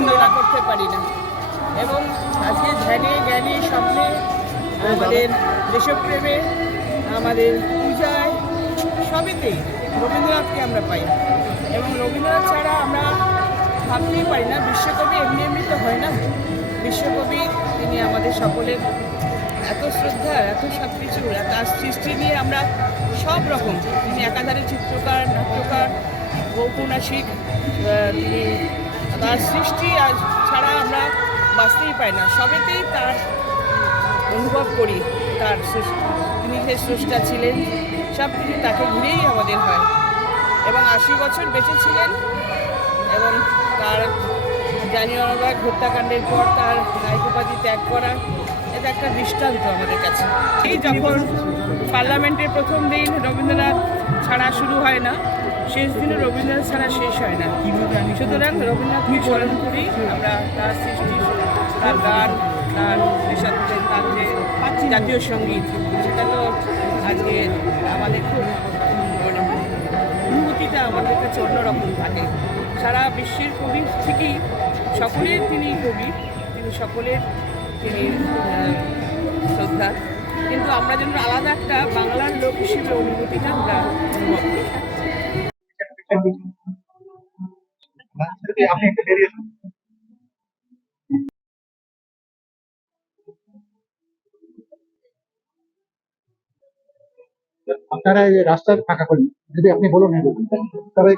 তুলনা করতে পারি না। এবং আজকে ধ্যানে জ্ঞানে স্বপ্নে আমাদের দেশপ্রেমে আমাদের পূজায় সবেতেই রবীন্দ্রনাথকে আমরা পাই। এবং রবীন্দ্রনাথ ছাড়া আমরা ভাবতেই পারি না। বিশ্বকবি এমনি এমনি তো হয় না। বিশ্বকবি তিনি আমাদের সকলের এত শ্রদ্ধা, এত সব কিছু, তার সৃষ্টি নিয়ে আমরা সব রকম, তিনি একাধারে চিত্রকার, নাট্যকার, ঔপন্যাসিক, তিনি তার সৃষ্টি ছাড়া আমরা বাঁচতেই পাই না। সবেতেই তার অনুভব করি, তার তিনি যে স্রষ্টা ছিলেন সব কিছু তাকে ঘিরেই আমাদের হয়। এবং ৮০ বছর বেঁচে ছিলেন এবং তার জালিয়ানওয়ালাবাগ হত্যাকাণ্ডের পর তার নায়ক উপাধি ত্যাগ করা, এটা একটা দৃষ্টান্ত আমাদের কাছে। এই যখন পার্লামেন্টের প্রথম দিন রবীন্দ্রনাথ ছাড়া শুরু হয় না, শেষ দিনে রবীন্দ্রনাথ ছাড়া শেষ হয় না। সুতরাং রবীন্দ্রনাথকে স্মরণ করি আমরা, তার সৃষ্টি, তার গান, তার দেশাত্মের, তার যে জাতীয় সঙ্গীত, সেটা তো আজকে আমাদের খুব মানে অনুভূতিটা আমাদের কাছে অন্যরকম থাকে। সারা বিশ্বের কবি থেকেই সকলের তিনি কবি, তিনি সকলের তিনি শ্রদ্ধা, কিন্তু আমরা যেন আলাদা একটা বাংলার লোক হিসেবে অনুভূতিটা আমরা অনুভব করি। আপনারা এই রাস্তা ফাঁকা করেন, যদি আপনি বলুন তবে